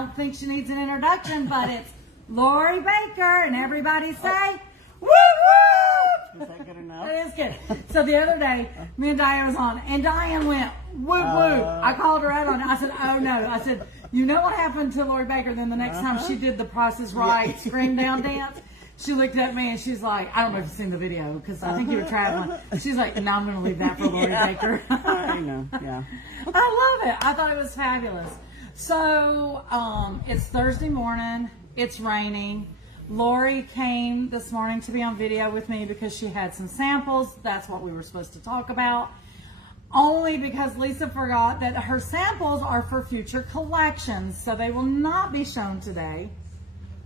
don't think she needs an introduction, but it's Lori Baker, and everybody say, woo woo! Is that good enough? It is good. So the other day, me and Diane was on, and Diane went, woo woo. I called her out on it. I said, oh no. I said, you know what happened to Lori Baker? Then the next time she did the Price is Right scream down dance, she looked at me and she's like, I don't know if you've seen the video because I think you were traveling. She's like, no, I'm going to leave that for Lori Baker. I know, yeah. I love it. I thought it was fabulous. So it's Thursday morning. It's raining. Lori came this morning to be on video with me because she had some samples. That's what we were supposed to talk about. Only because Lisa forgot that her samples are for future collections, so they will not be shown today.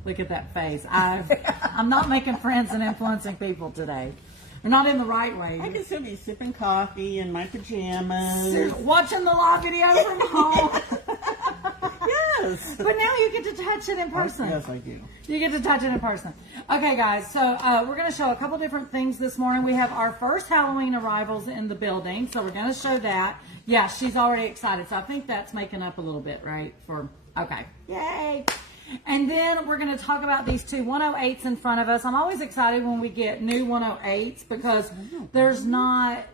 Look at that face. I'm not making friends and influencing people today. You're not in the right way. I can still be sipping coffee in my pajamas. Watching the live video from home. Yes. But now you get to touch it in person. Yes, I do. You get to touch it in person. Okay, guys, so we're going to show a couple different things this morning. We have our first Halloween arrivals in the building, so we're going to show that. Yeah, she's already excited, so I think that's making up a little bit, right? Okay. Yay. And then we're going to talk about these two 108s in front of us. I'm always excited when we get new 108s because there's not...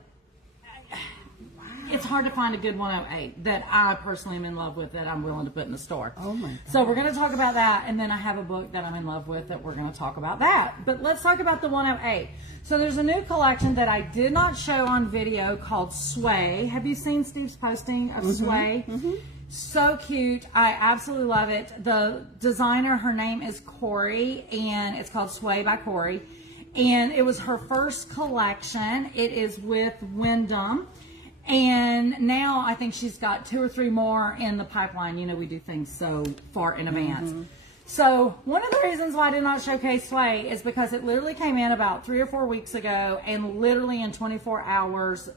It's hard to find a good 108 that I personally am in love with that I'm willing to put in the store. Oh my God. So we're going to talk about that, and then I have a book that I'm in love with that we're going to talk about that. But let's talk about the 108. So there's a new collection that I did not show on video called Sway. Have you seen Steve's posting of Sway? So cute. I absolutely love it. The designer, her name is Corey, and it's called Sway by Corey. And it was her first collection. It is with Wyndham. And now I think she's got 2 or 3 more in the pipeline. You know, we do things so far in advance. So one of the reasons why I did not showcase Sway is because it literally came in about 3 or 4 weeks ago, and literally in 24 hours,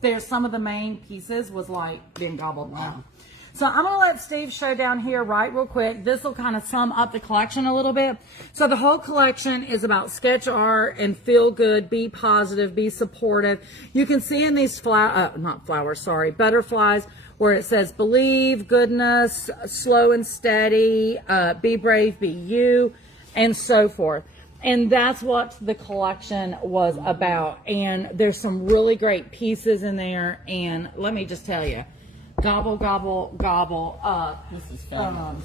there's some of the main pieces was like being gobbled up. So I'm going to let Steve show down here right real quick. This will kind of sum up the collection a little bit. So the whole collection is about sketch art and feel good, be positive, be supportive. You can see in these butterflies, where it says believe, goodness, slow and steady, be brave, be you, and so forth. And that's what the collection was about. And there's some really great pieces in there. And let me just tell you, gobble, gobble, gobble up. This is fabulous.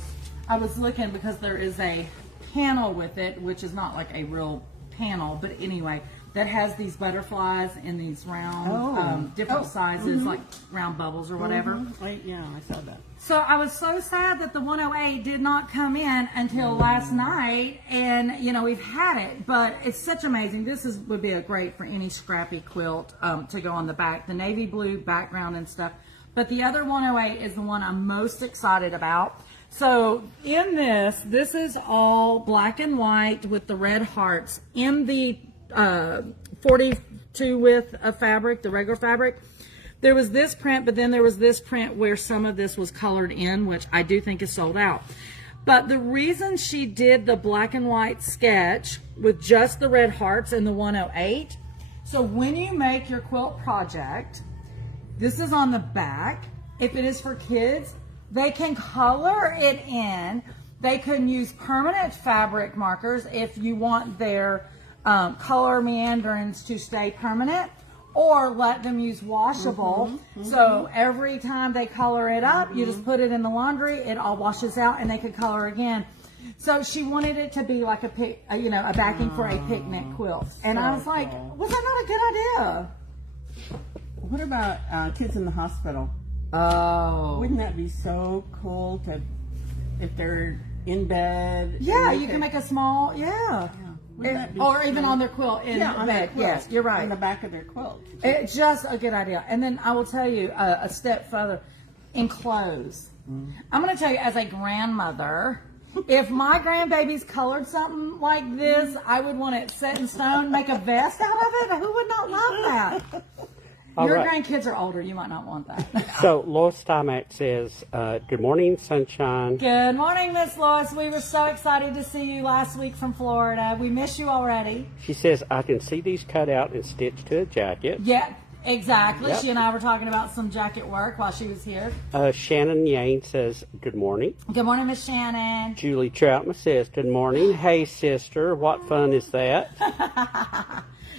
I was looking because there is a panel with it, which is not like a real panel, but anyway, that has these butterflies in these round, different sizes, like round bubbles or whatever. Yeah, I saw that. So I was so sad that the 108 did not come in until last night, and you know, we've had it, but it's such amazing. This would be a great for any scrappy quilt to go on the back, the navy blue background and stuff. But the other 108 is the one I'm most excited about. So in this is all black and white with the red hearts in the 42 width of fabric, the regular fabric. There was this print, but then there was this print where some of this was colored in, which I do think is sold out. But the reason she did the black and white sketch with just the red hearts in the 108, so when you make your quilt project, this is on the back. If it is for kids, they can color it in. They can use permanent fabric markers if you want their color meanderings to stay permanent, or let them use washable. So every time they color it up, you just put it in the laundry, it all washes out, and they could color again. So she wanted it to be like a backing for a picnic quilt. And I was like, was that not a good idea? What about kids in the hospital? Oh. Wouldn't that be so cool to, if they're in bed? Yeah, you can make a small, or even on their quilt in bed. Yes, you're right. On the back of their quilt. It's just a good idea. And then I will tell you a step further, enclose. I'm going to tell you, as a grandmother, if my grandbabies colored something like this, I would want it set in stone, make a vest out of it. Who would not love that? Your grandkids are older. You might not want that. So Lois Stimac says, good morning, sunshine. Good morning, Miss Lois. We were so excited to see you last week from Florida. We miss you already. She says, I can see these cut out and stitched to a jacket. Yeah. Exactly. Yep. She and I were talking about some jacket work while she was here. Shannon Yang says, good morning. Good morning, Miss Shannon. Julie Troutman says, good morning. Hey, sister, what fun is that?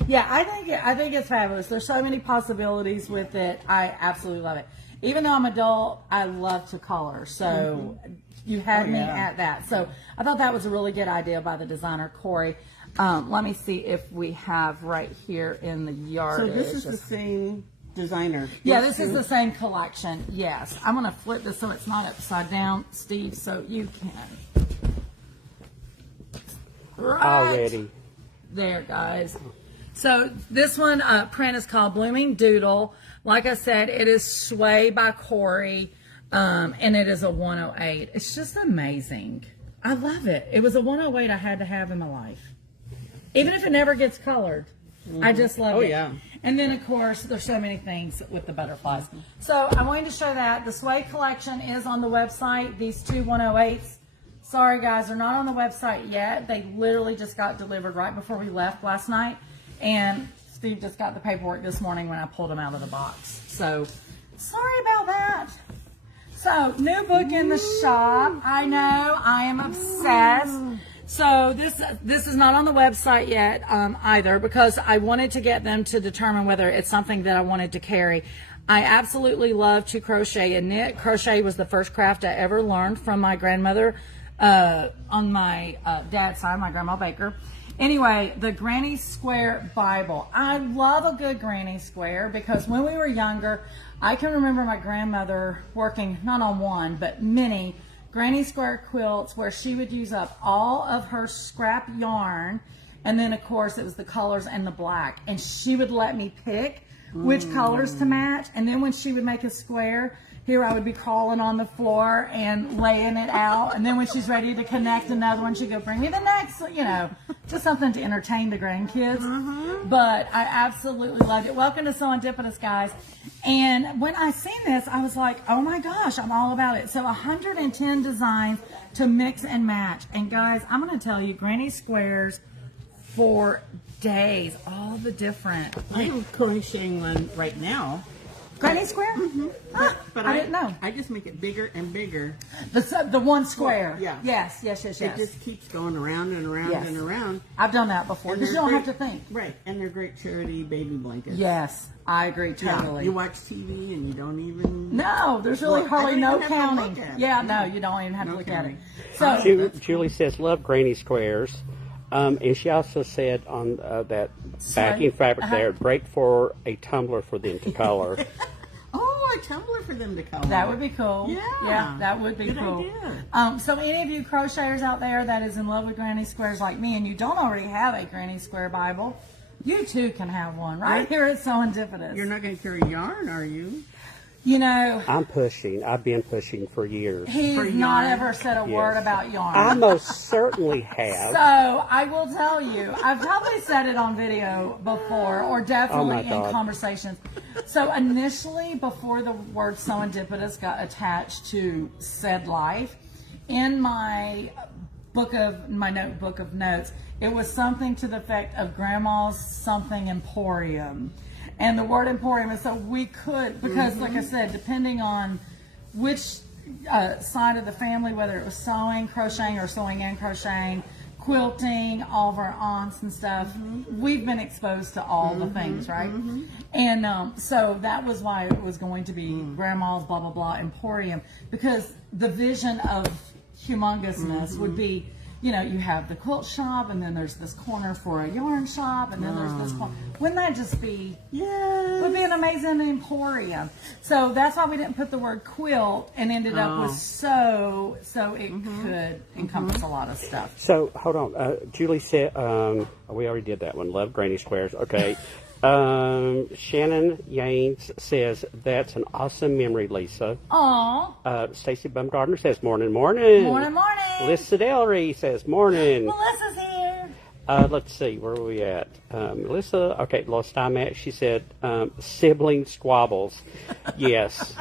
Yeah, I think it's fabulous. There's so many possibilities with it. I absolutely love it. Even though I'm adult, I love to color. So you had me at that. So I thought that was a really good idea by the designer, Corey. Let me see if we have right here in the yard. So this is the same designer. Yeah, this is the same collection. Yes. I'm going to flip this so it's not upside down, Steve, so you can. Right. Already. There, guys. So this one print is called Blooming Doodle. Like I said, it is Sway by Corey, and it is a 108. It's just amazing. I love it. It was a 108 I had to have in my life. Even if it never gets colored, I just love it. Oh, yeah. And then, of course, there's so many things with the butterflies. So I'm going to show that. The Sway collection is on the website. These two 108s. Sorry, guys, they're not on the website yet. They literally just got delivered right before we left last night. And Steve just got the paperwork this morning when I pulled them out of the box. So, sorry about that. So, new book in the shop. I know, I am obsessed. So, this is not on the website yet either, because I wanted to get them to determine whether it's something that I wanted to carry. I absolutely love to crochet and knit. Crochet was the first craft I ever learned from my grandmother on my dad's side, my grandma Baker. Anyway, the Granny Square Bible. I love a good Granny Square because when we were younger, I can remember my grandmother working not on one, but many Granny Square quilts where she would use up all of her scrap yarn. And then, of course, it was the colors and the black. And she would let me pick which colors to match. And then when she would make a square, here I would be crawling on the floor and laying it out. And then when she's ready to connect another one, she'd go, bring me the next, you know, just something to entertain the grandkids. But I absolutely loved it. Welcome to SewEndipitous, guys. And when I seen this, I was like, oh my gosh, I'm all about it. So 110 designs to mix and match. And guys, I'm going to tell you, Granny Squares for days, all the different. I'm crocheting one right now. Granny Square? But I didn't know. I just make it bigger and bigger. The one square. Yeah. Yes. It just keeps going around and around and around. I've done that before. Because you don't have to think. Right. And they're great charity baby blankets. Yes. I agree totally. Yeah, you watch TV and you don't even... No, there's really hardly no counting. Yeah, no, you don't even have to look at it. So Julie says, love Granny Squares. And she also said on that backing fabric there, great for a tumbler for them to color. Oh, a tumbler for them to color. That would be cool. Yeah. That would be Good cool. idea. So any of you crocheters out there that is in love with Granny Squares like me and you don't already have a Granny Square Bible, you too can have one right here at SewEndipitous. You're not going to carry yarn, are you? You know, I'm pushing. I've been pushing for years. he's For not yarn? ever said a word about yarn. I most certainly have. So I will tell you, I've probably said it on video before, or definitely in God. conversations. So initially, before the word serendipitous got attached to said life, in my notebook of notes, it was something to the effect of Grandma's something emporium. And the word emporium, and so we could, because like I said, depending on which side of the family, whether it was sewing, crocheting, or sewing and crocheting, quilting, all of our aunts and stuff, we've been exposed to all the things, right? And so that was why it was going to be Grandma's blah, blah, blah emporium, because the vision of humongousness would be, you know, you have the quilt shop, and then there's this corner for a yarn shop, and then there's this corner. Wouldn't that just be, would be an amazing emporium. So that's why we didn't put the word quilt and ended up with so it could encompass a lot of stuff. So, hold on. Julie said, we already did that one. Love Granny Squares. Okay. Shannon Yanes says, that's an awesome memory, Lisa. Aw. Stacy Bumgardner says, morning, morning. Morning, morning. Melissa Delry says, morning. Melissa's here. Let's see, where are we at? Melissa, okay, last time at, she said, sibling squabbles. Yes.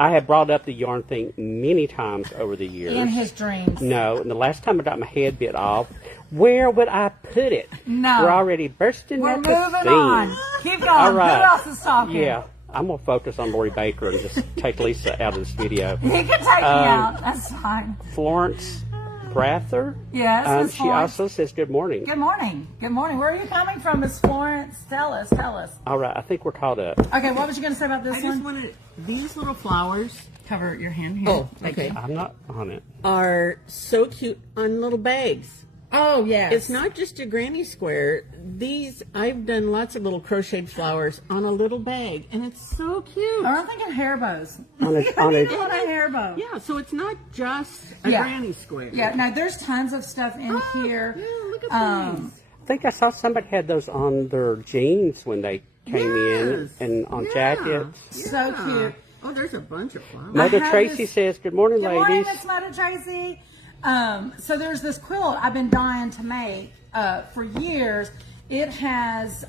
I have brought up the yarn thing many times over the years. In his dreams. No, and the last time I got my head bit off, where would I put it? No. We're already bursting We're at the moving seams. on. Keep going. All right. Who else is talking? Yeah, I'm going to focus on Lori Baker and just take Lisa out of this video. He can take me out. That's fine. Florence Brather. Yes, Miss She Florence. also says good morning. Good morning. Good morning. Where are you coming from, Miss Florence? Tell us. Tell us. All right, I think we're caught up. Okay, what was you going to say about this I one? just wanted these little flowers Cover your hand here. Oh, okay. I'm not on it. are so cute on little bags. Oh, yes. It's not just a granny square. These, I've done lots of little crocheted flowers on a little bag, and it's so cute. I'm thinking hair bows. On a, on I a, want a hair bow. Yeah, so it's not just a Yeah. granny square. Yeah, no, there's tons of stuff in here. Yeah, look at these. I think I saw somebody had those on their jeans when they came in, Yes. and on Yeah. jackets. So cute. Oh, there's a bunch of flowers. Mother have Tracy this- says, good morning, Good morning, ladies. Miss Mother Tracy. So there's this quilt I've been dying to make for years. It has,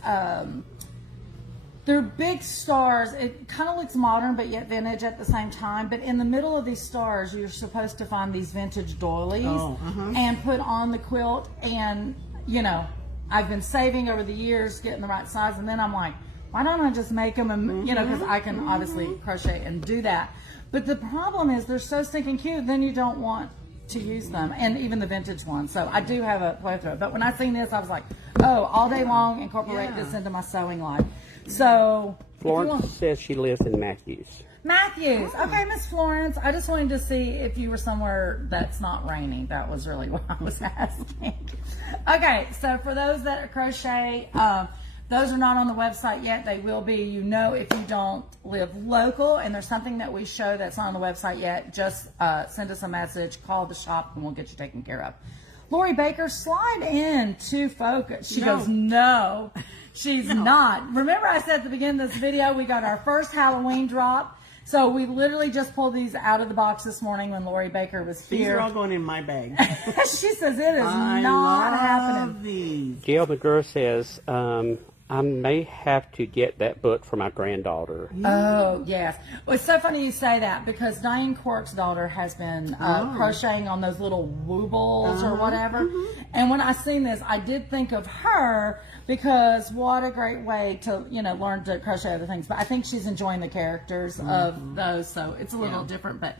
they're big stars. It kind of looks modern, but yet vintage at the same time. But in the middle of these stars, you're supposed to find these vintage doilies and put on the quilt. And, you know, I've been saving over the years, getting the right size. And then I'm like, why don't I just make them, and, you know, because I can obviously crochet and do that. But the problem is they're so stinking cute, then you don't want to use them, and even the vintage ones. So I do have a plethora. But when I seen this, I was like, oh, all day long, incorporate this into my sewing life. So if you Florence want- says she lives in Matthews. Matthews. Okay, Miss Florence. I just wanted to see if you were somewhere that's not raining. That was really what I was asking. Okay, so for those that crochet, those are not on the website yet. They will be. You know, if you don't live local and there's something that we show that's not on the website yet, just send us a message, call the shop, and we'll get you taken care of. Lori Baker, slide in to focus. She goes, no, she's not. Remember I said at the beginning of this video, we got our first Halloween drop. So we literally just pulled these out of the box this morning when Lori Baker was These here. are all going in my bag. She says it is I not love happening. these. Gail McGurr says, I may have to get that book for my granddaughter. Oh, yes. Well, it's so funny you say that because Diane Quirk's daughter has been crocheting on those little woobles or whatever. And when I seen this, I did think of her because what a great way to, you know, learn to crochet other things. But I think she's enjoying the characters of those, so it's a little different. But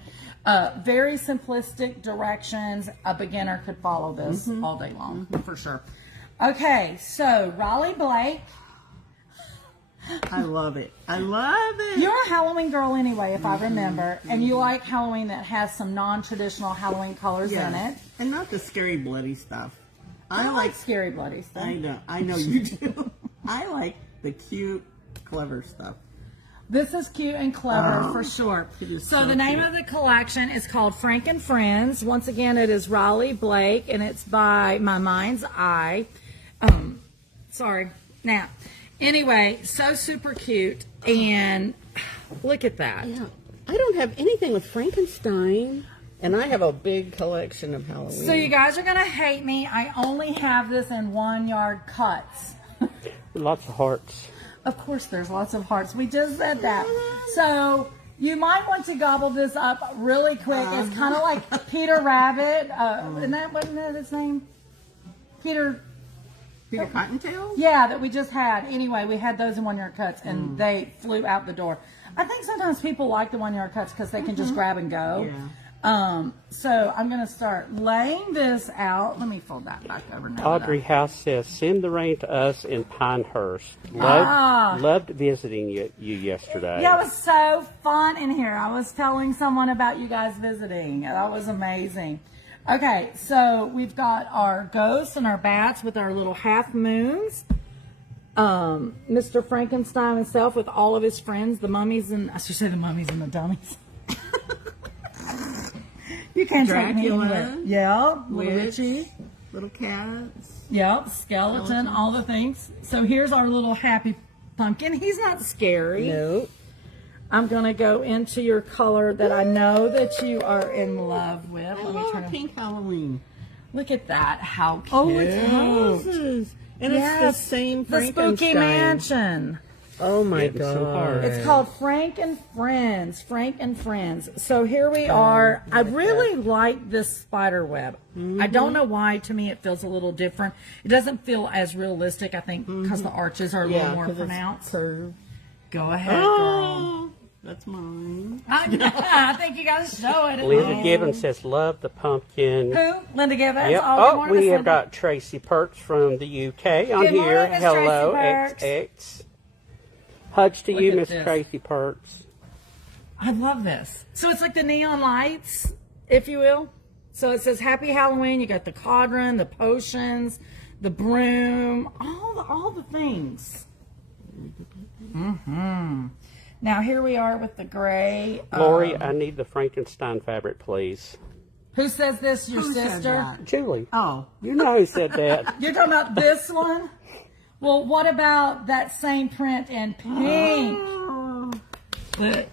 very simplistic directions. A beginner could follow this all day long, for sure. Okay, so Raleigh Blake. I love it. I love it. You're a Halloween girl anyway, if I remember, and you like Halloween that has some non-traditional Halloween colors in it. And not the scary bloody stuff. I like scary bloody stuff. I know you do. I like the cute, clever stuff. This is cute and clever for sure. It is So so the name cute. of the collection is called Frank and Friends. Once again, it is Raleigh Blake, and it's by My Mind's Eye. Sorry. Now, anyway, so super cute, and look at that. Yeah. I don't have anything with Frankenstein, and I have a big collection of Halloween. So you guys are going to hate me. I only have this in 1 yard cuts. Lots of hearts. Of course, there's lots of hearts. We just said that. So you might want to gobble this up really quick. It's kind of like Peter Rabbit. Isn't that, wasn't that his name? Peter Cottontail? Yeah, that we just had. Anyway, we had those in 1 yard cuts, and they flew out the door. I think sometimes people like the 1 yard cuts because they can just grab and go. Yeah. So I'm going to start laying this out. Let me fold that back over now. Audrey House says, send the rain to us in Pinehurst. Loved visiting you yesterday. Yeah, it was so fun in here. I was telling someone about you guys visiting. That was amazing. Okay, so we've got our ghosts and our bats with our little half moons. Mr. Frankenstein himself with all of his friends, the mummies and I should say the mummies and the dummies. You can't take me Dracula. anywhere. Yeah, little Witch, witchy. little cats. Yep, skeleton, all the things. So here's our little happy pumpkin. He's not scary. No. I'm going to go into your color that I know that you are in love with. I Let me love turn. pink Halloween. Look at that. How cute. Oh, it's houses. And Yes, it's the same the Frankenstein. spooky mansion. Oh my Getting some god. hearts. It's called Frank and Friends. Frank and Friends. So here we are. I really like this spider web. I don't know why. To me, it feels a little different. It doesn't feel as realistic, I think, because the arches are a little more 'cause it's pronounced. curved. Go ahead, girl. Oh, that's mine. I think you got to show it. Linda Gibbons says, love the pumpkin. Who? Linda Gibbons? Yep. Oh, good Oh, morning, we Miss have Linda. got Tracy Perks from the UK on Good here. morning, Miss Hello, Tracy Perks. XX. Hugs to Look you, at Miss this. Tracy Perks. I love this. So it's like the neon lights, if you will. So it says Happy Halloween. You got the cauldron, the potions, the broom, all the things. Now here we are with the gray. Lori, I need the Frankenstein fabric, please. Who says this? Your Who said sister? that? Julie, Oh, you know who said that. You're talking about this one? Well, what about that same print in pink? Look,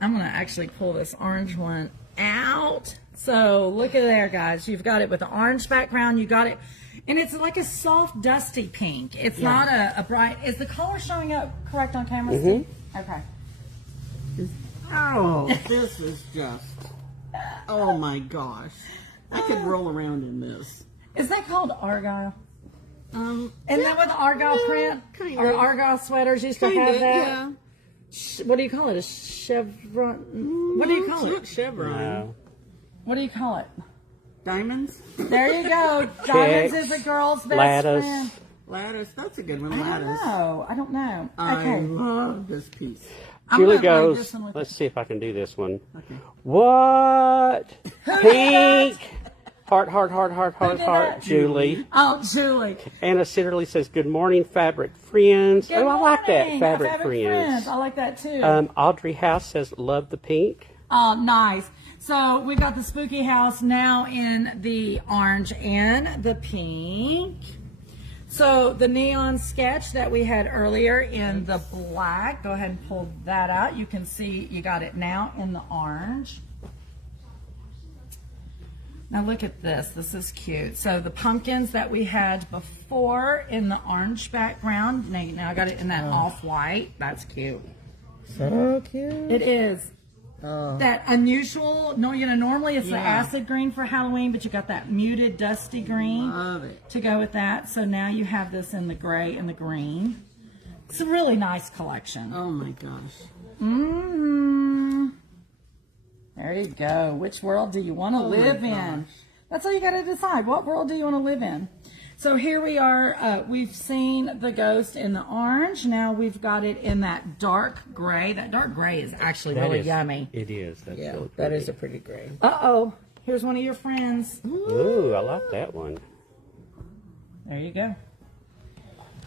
I'm going to actually pull this orange one out. So look at there, guys. You've got it with the orange background. You got it. And it's like a soft, dusty pink. It's not a bright. Is the color showing up correct on camera, Steve? Okay. oh, this is just. Oh my gosh, I could roll around in this. Is that called Argyle? Um, Isn't that what the Argyle print? kind Or of. Argyle sweaters used to Kinda, have that? yeah. What do you call it? A chevron? What do you call It's it? not chevron. No. What do you call it? Diamonds, There you go. Diamonds Checks, is a girl's best lattice. friend. lattice. That's a good one. I don't Lattice. know. I don't know. I Okay. love this piece. I'm Julie gonna play goes, this one with let's see if I can do this one. Okay. What? Pink. Heart, heart, heart, heart, heart, did heart. that? Julie. Oh, Julie. Anna Sitterly says, good morning, fabric friends. Good Oh, I like that, morning, fabric friends. I like that too. Audrey House says, love the pink. Oh, nice. So we've got the spooky house now in the orange and the pink. So the neon sketch that we had earlier in the black, go ahead and pull that out. You can see you got it now in the orange. Now look at this. This is cute. So the pumpkins that we had before in the orange background, now I got it in that off-white. That's cute. So cute. It is. Oh. That unusual, no, normally it's the acid green for Halloween, but you got that muted dusty green Love it. to go with that. So now you have this in the gray and the green. It's a really nice collection. Oh my gosh. There you go. Which world do you want to live in? That's all you got to decide. What world do you want to live in? So here we are. We've seen the ghost in the orange. Now we've got it in that dark gray. That dark gray is actually really yummy. It is. That's Yeah, really that pretty. is a pretty gray. Uh-oh. Here's one of your friends. Ooh, I like that one. There you go.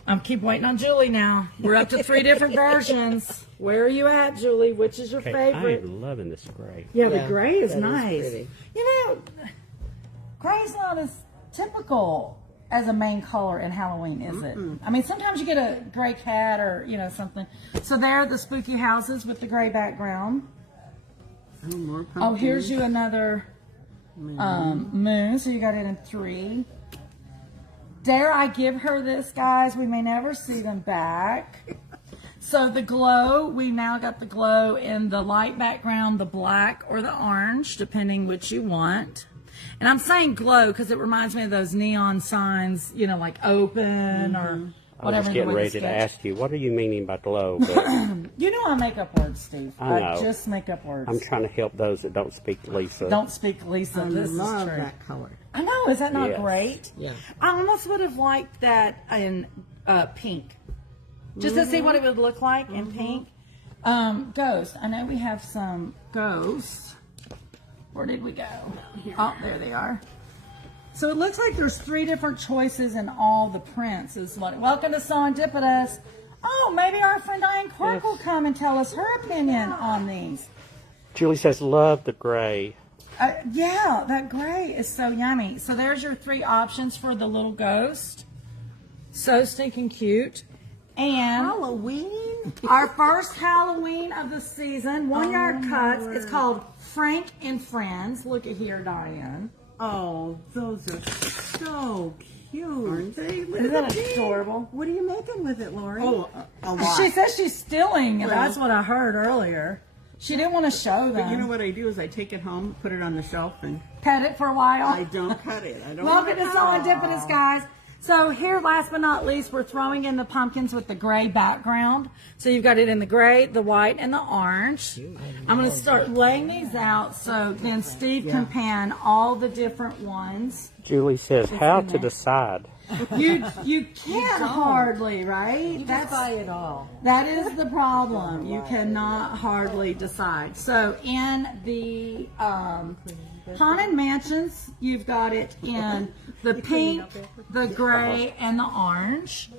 I'm keep waiting on Julie now. We're up to 3 different versions. Where are you at, Julie? Which is your Okay, favorite? I am loving this gray. Yeah, the Yeah, gray is that is nice. pretty. You know, gray's not as typical as a main color in Halloween, is it? I mean, sometimes you get a gray cat or, something. So there are the spooky houses with the gray background. Oh, more pumpkins. Oh, here's you another moon. So you got it in 3. Dare I give her this, guys? We may never see them back. So the glow, we now got the glow in the light background, the black or the orange, depending which you want. And I'm saying glow because it reminds me of those neon signs, like open or I was whatever. just getting the way ready the to sketch- ask you, what are you meaning by glow? But You know I make up words, Steve. I know. just make up words. I'm trying to help those that don't speak Lisa. Don't speak Lisa. I This love is true. that color. I know. Is that not Yes. great? Yeah. I almost would have liked that in pink. Just to see what it would look like in pink. Ghost. I know we have some ghosts. Where did we go? Oh, there they are. So it looks like there's 3 different choices in all the prints. Welcome to SewEndipitous. Oh, maybe our friend Diane Clark will come and tell us her opinion on these. Julie says, love the gray. Yeah, that gray is so yummy. So there's your 3 options for the little ghost. So stinking cute. And Halloween? our first Halloween of the season, 1 yard cuts. It's called Frank and Friends. Look at here, Diane. Oh, those are so cute. Aren't they? Look Isn't at that the pink. adorable? What are you making with it, Lori? Oh, a lot. She says she's stealing. That's what I heard earlier. She didn't want to show them. But you know what I do is I take it home, put it on the shelf, and Pet it for a while. I don't cut it. I don't. Welcome to cut it. Serendipitous, guys. So here, last but not least, we're throwing in the pumpkins with the gray background. So you've got it in the gray, the white, and the orange. I'm going to start laying these out so then Steve can pan all the different ones. Julie says, how to decide. You can't hardly, right? You just buy it all. That is the problem. You cannot hardly decide. So in the Haunted Mansions, you've got it in the pink, the gray, and the orange.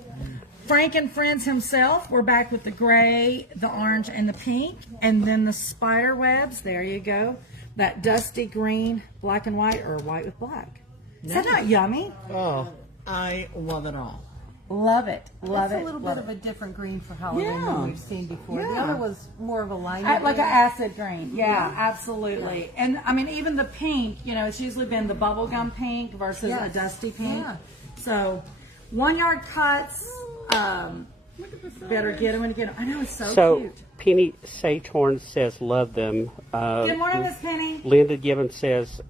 Frank and Friends himself, we're back with the gray, the orange, and the pink. And then the spider webs, there you go. That dusty green, black and white, or white with black. Is that not yummy? Oh, I love it all. Love it. Love That's it. a little love bit of it. a different green for Halloween Yeah. than we've seen before. The Yeah. other was more of a lime Like green. an acid green. Yeah, absolutely. And I mean, even the pink, you know, it's usually been the bubblegum pink versus a Yes. dusty pink. Yeah. So 1 yard cuts, Look at the size. better get them and get them. I know, it's so, So cute. Penny Satorn says, love them. Good morning, Miss Penny. Linda Gibbons says,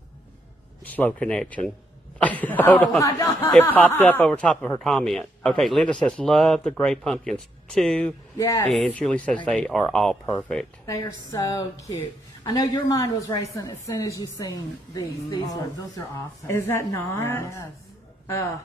slow connection. Hold on. I don't- It popped up over top of her comment. Okay, Linda says, love the gray pumpkins too. Yes. And Julie says they are all perfect. They are so cute. I know your mind was racing as soon as you seen these. These Oh, were. those are awesome. Is that not? Yes.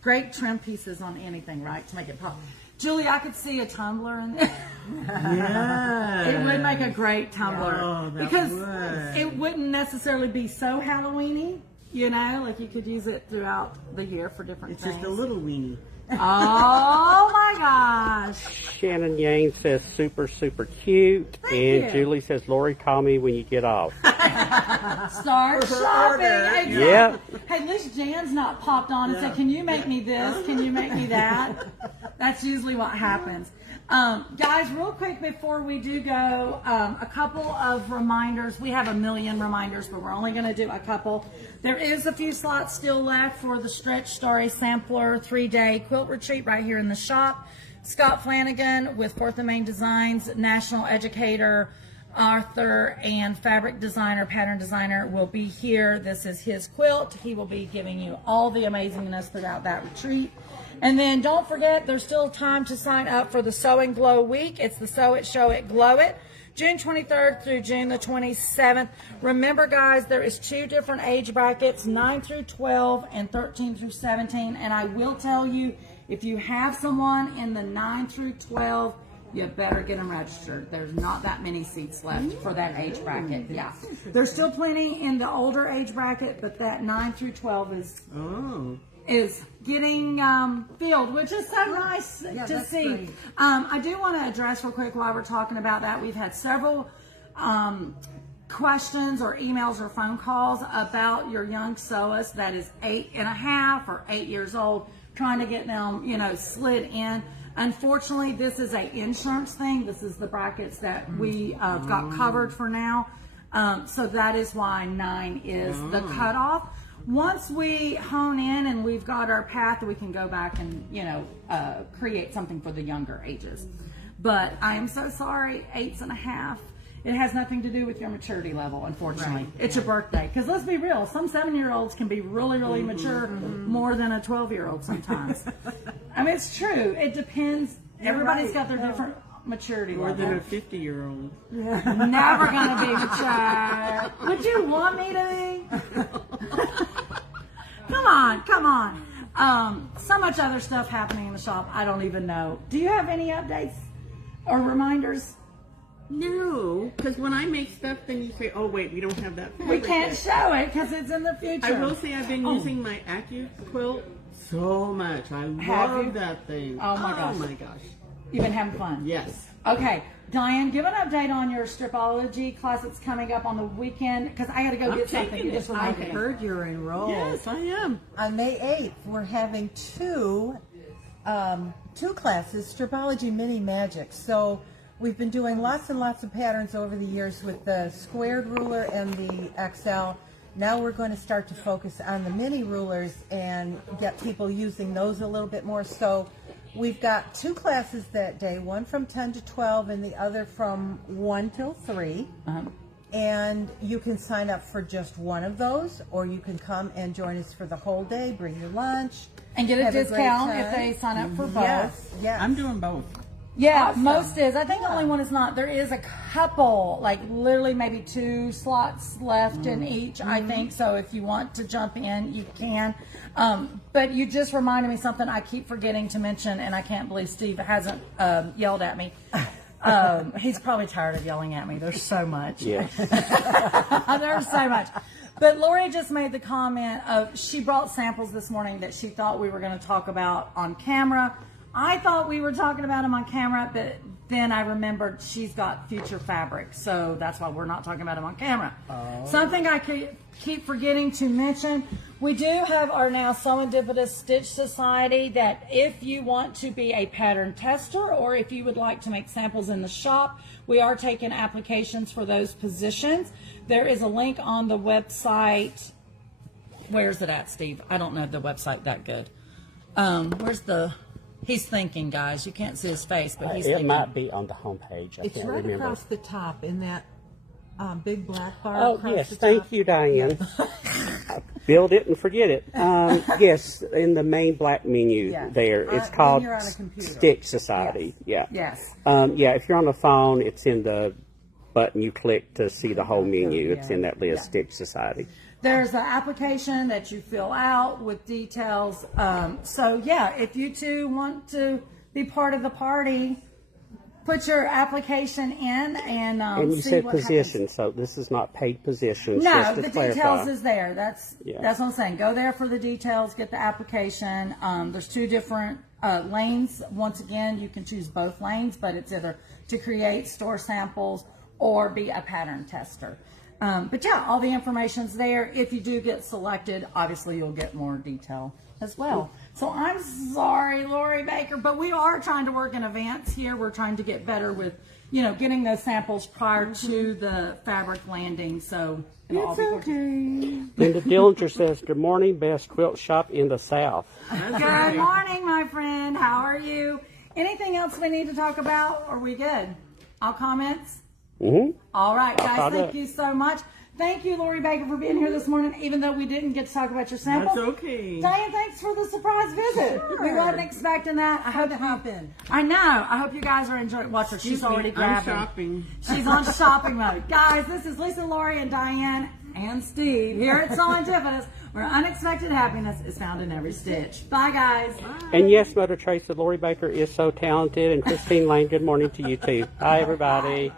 Great trim pieces on anything, right, to make it pop. Julie, I could see a tumbler in there. Yeah. It would make a great tumbler Oh, that because would. it wouldn't necessarily be so Halloweeny. You know, like you could use it throughout the year for different It's things. just a little weenie. Oh my gosh! Shannon Yang says, super, super cute. Thank and you. Julie says, Lori, call me when you get off. Start shopping. Exactly. Yeah. Hey, Liz Jan's not popped on and said, "Can you make me this? Can you make me that?" That's usually what happens. Guys, real quick before we do go, a couple of reminders. We have a million reminders, but we're only going to do a couple. There is a few slots still left for the Stretch Story Sampler 3-day quilt retreat right here in the shop. Scott Flanagan with 4th and Main Designs, national educator, author, and fabric designer, pattern designer will be here. This is his quilt. He will be giving you all the amazingness throughout that retreat. And then don't forget, there's still time to sign up for the Sew and Glow Week. It's the Sew It, Show It, Glow It, June 23rd through June the 27th. Remember, guys, there is 2 different age brackets, 9 through 12 and 13 through 17. And I will tell you, if you have someone in the 9 through 12, you better get them registered. There's not that many seats left for that age bracket. Yeah. There's still plenty in the older age bracket, but that 9 through 12 is getting filled, which is so nice to that's see. great. I do want to address real quick while we're talking about that. We've had several questions or emails or phone calls about your young sewist that is 8 and a half or 8 years old, trying to get them, you know, slid in. Unfortunately, this is a insurance thing. This is the brackets that we got covered for now. So that is why 9 is the cutoff. Once we hone in and we've got our path, we can go back and, you know, create something for the younger ages. But I am so sorry, 8 and a half. It has nothing to do with your maturity level, unfortunately. Right. It's your birthday. Because let's be real, some 7-year-olds can be really, really mature more than a 12-year-old sometimes. I mean, it's true. It depends. Everybody's got their different maturity More level. than a 50-year-old. Never gonna be mature. Would you want me to be? Come on. So much other stuff happening in the shop. I don't even know. Do you have any updates or reminders? No, because when I make stuff, then you say, "Oh wait, we don't have that." We fabric can't yet." show it because it's in the future. I will say I've been using my Acu quilt so much. I Have you? love that thing. Oh my gosh. Oh my gosh. You've been having fun. Yes. Okay, Diane, give an update on your stripology class that's coming up on the weekend because I got to go I'm get something. taking You it. just I reminded me. heard you're enrolled. Yes, I am. On May 8th, we're having two classes, Stripology Mini Magic. So we've been doing lots and lots of patterns over the years with the squared ruler and the XL. Now we're going to start to focus on the mini rulers and get people using those a little bit more. So we've got 2 classes that day, one from 10 to 12 and the other from 1 till 3. And you can sign up for just one of those, or you can come and join us for the whole day, bring your lunch. And get a have great discount time. if they sign up for both. Yes, yes. I'm doing both. Yeah, Awesome. most is. I think the only one is not. There is a couple, like literally maybe 2 slots left in each, I think. So if you want to jump in, you can. But you just reminded me something I keep forgetting to mention, and I can't believe Steve hasn't yelled at me. He's probably tired of yelling at me. There's so much. Yeah. There's so much. But Lori just made the comment of she brought samples this morning that she thought we were going to talk about on camera. I thought we were talking about them on camera, but then I remembered she's got future fabric, so that's why we're not talking about them on camera. Something I keep forgetting to mention, we do have our now SewEndipitous Stitch Society that if you want to be a pattern tester or if you would like to make samples in the shop, we are taking applications for those positions. There is a link on the website. Where's it at, Steve? I don't know the website that good. Where's the... He's thinking, guys. You can't see his face, but he's It thinking. might be on the homepage. I It's can't right remember. across the top in that big black bar. Oh, across yes. the Thank top. you, Diane. Build it and forget it. Yes, in the main black menu Yes. there. It's When called you're on a computer. Stitch Society. Yeah. Yes. Yeah, if you're on the phone, it's in the button you click to see the whole menu. It's in that list, Stitch Society. There's an application that you fill out with details. So, yeah, if you two want to be part of the party, put your application in and And you see said what position, happens. so this is not paid positions. No, just to the clarify. details is there. That's Yeah. what I'm saying. Go there for the details, get the application. There's 2 different lanes. Once again, you can choose both lanes, but it's either to create, store samples, or be a pattern tester. But yeah, all the information's there. If you do get selected, obviously you'll get more detail as well. So I'm sorry, Lori Baker, but we are trying to work in advance here. We're trying to get better with, getting those samples prior to the fabric landing. So it'll all be working. Linda Dillinger says, "Good morning, best quilt shop in the South." Good morning, my friend. How are you? Anything else we need to talk about? Are we good? All comments? All right, guys, thought thank it. you so much. Thank you, Lori Baker, for being here this morning, even though we didn't get to talk about your sample. That's okay. Diane, thanks for the surprise visit. We wasn't expecting that. I hope to hop in. I know. I hope you guys are enjoying. Watch her. She's already I'm grabbing. shopping. She's on shopping mode. Guys, this is Lisa, Lori, and Diane, and Steve here at SewEndipitous, where unexpected happiness is found in every stitch. Bye, guys. And yes, Mother Tracy, Lori Baker is so talented. And Christine Lane, good morning to you too. Bye, everybody.